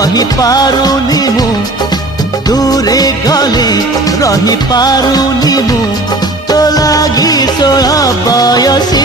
रही पारुनी मु दूरे गले रही पारुनी मु तो लागी 16 बयसी